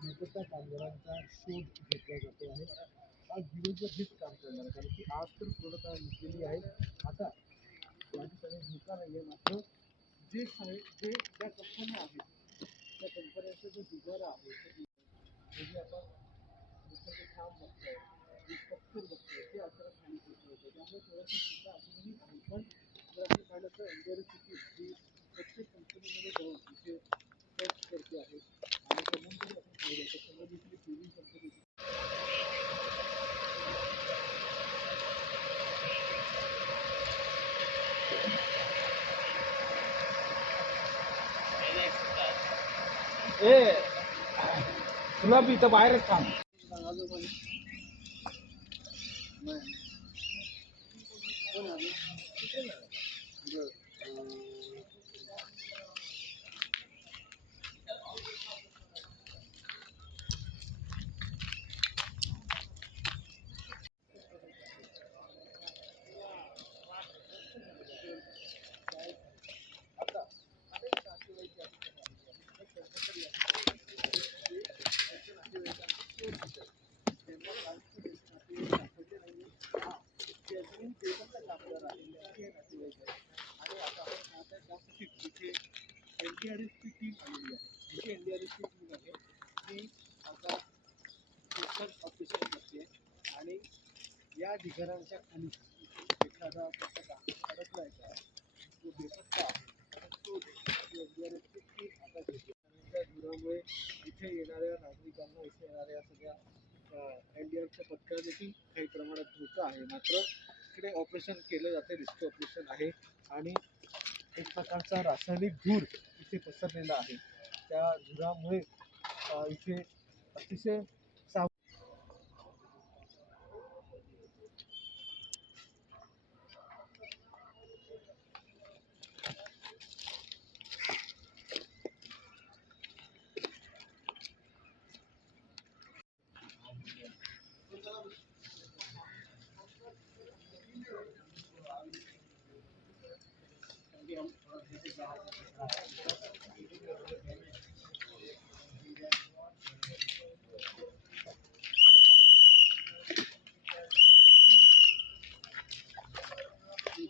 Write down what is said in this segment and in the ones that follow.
बेपत्ता कामगारांचा शोध घेतला जातो आहे. आज दिवसभर हेच काम करणार आहे. कारण की आज तर पूर्णतः निघलेली आहे. आता या ठिकाणी धोका नाही आहे मात्र जे आहे जे ज्या कंपन्या आहेत, त्या कंपन्यांचं जे जुगार आहे, ते जे जे आपण जसं काम बघतोय, जे स्ट्रक्चर बघतोय, ते आपल्याला खाली होतं त्यामुळे थोडंसं चिंता अजूनही आहे पण जर आपण पाहिलं तर एनडीआरएफ सिटी ही এ তো বাইরের কাম। आहे टीम आहे ती आता पोस्टल ऑपरेशन करते आणि या ढिगाऱ्यांच्या खाली एखादा त्याचा अडकला आहे का जो बेपत्ता आहे तो एनडीआरएफची टीम आता घेतो त्या धुरामुळे इथे येणाऱ्या नागरिकांना इथे येणाऱ्या सगळ्या एन डी एफच्या पथकाला देखील काही प्रमाणात धोका आहे मात्र इकडे ऑपरेशन केलं जाते रिस्क ऑपरेशन आहे आणि एक प्रकारचा रासायनिक धूर इथे पसरलेला आहे. धुरामुळे अ, इथे अतिशय इसमें केमिकल चला नहीं है इसमें केमिकल नहीं इसमें कलर है हाँ इसमें केमिकल हाँ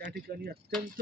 त्या ठिकाणी अत्यंत